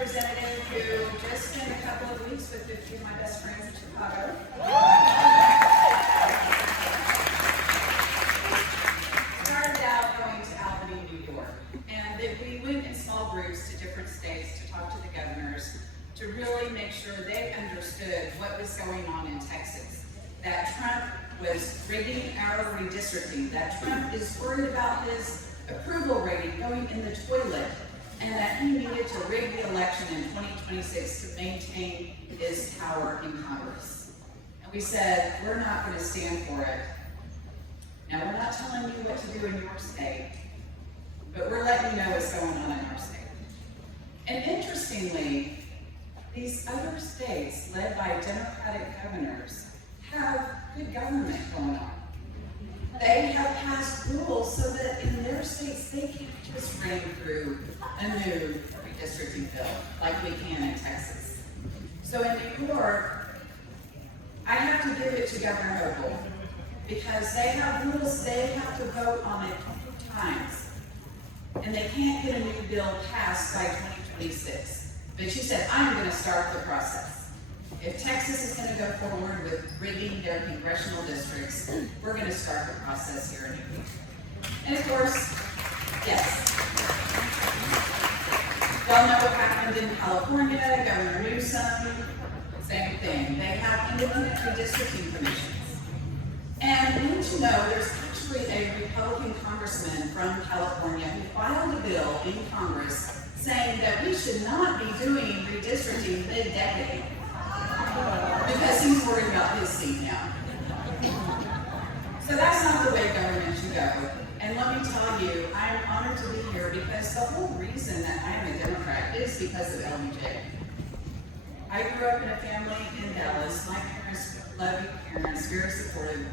representative who just spent a couple of weeks with 50 of my best friends in Chicago. Started out going to Albany, New York, and we went in small groups to different states to talk to the governors to really make sure they understood what was going on in Texas. That Trump was rigging our redistricting, that Trump is worried about his approval rating going in the toilet, and that he needed to rig the election in 2026 to maintain his power in Congress. And we said, we're not going to stand for it. Now, we're not telling you what to do in your state, but we're letting you know what's going on in our state. And interestingly, these other states, led by Democratic governors, have good government going on. They have passed rules so that in their states, they can't just ram through a new redistricting bill like we can in Texas. So in New York, I have to give it to Governor Hochul because they have rules, they have to vote on it 2 times. And they can't get a new bill passed by 2026. But she said, I'm going to start the process. If Texas is going to go forward with rigging their congressional districts, we're going to start the process here in New York. And of course, yes. Y'all know what happened in California, Governor Newsom, same thing. They have independent redistricting commissions. And didn't you know there's actually a Republican congressman from California who filed a bill in Congress saying that we should not be doing redistricting mid-decade because he's worried about his seat now. So that's not the way government should go. And let me tell you, I'm honored to be here because the whole reason that I'm a Democrat is because of LBJ. I grew up in a family in Dallas. My parents, loving parents, very supportive.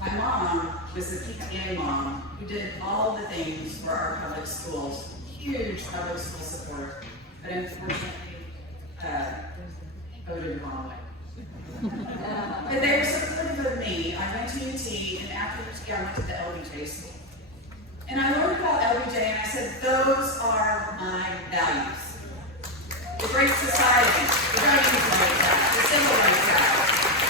My mom was the PTA mom who did all the things for our public schools. Huge public school support, but unfortunately, voted the wrong way. But they were supportive of me. I went to UT, and after UT, I went to the LBJ school. And I learned about LBJ, and I said, those are my values. The Great Society, the Voting Rights Act, the Civil Rights Act,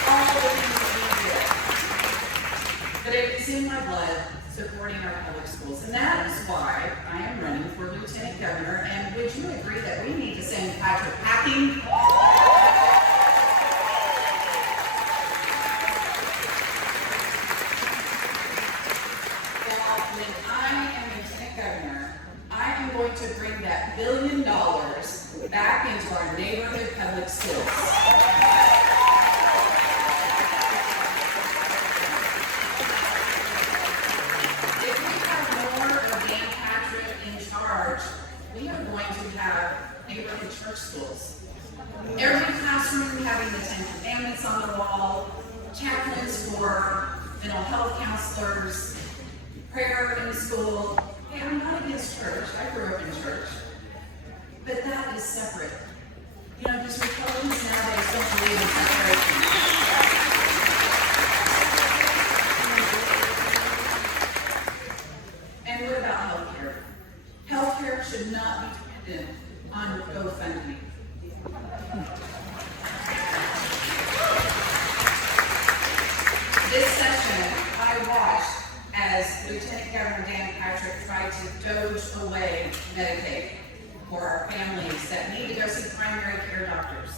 all the things that we did. But it is in my blood supporting our public schools. And that is why I am running for Lieutenant Governor. And would you agree that we need to send Patrick packing? Well, when I am Lieutenant Governor, I am going to bring that $1 billion back into our neighborhood public schools. We are going to have neighborhood church schools. Every classroom having the 10 Commandments on the wall, chaplains for mental health counselors, prayer in school. Hey, I'm not against church. I grew up in church. But that is separate. You know, because Republicans nowadays don't believe in separation. And what about healthcare? Healthcare should not be dependent on GoFundMe. This session, I watched as Lieutenant Governor Dan Patrick tried to doge away Medicaid for our families that need to go see primary care doctors.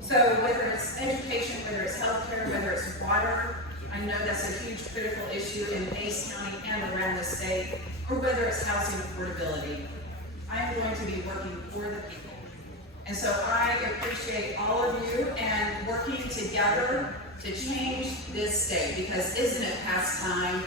So whether it's education, whether it's healthcare, whether it's water, I know that's a huge critical issue in Mays County and around the state, or whether it's housing affordability. I'm going to be working for the people. And so I appreciate all of you and working together to change this state, because isn't it past time?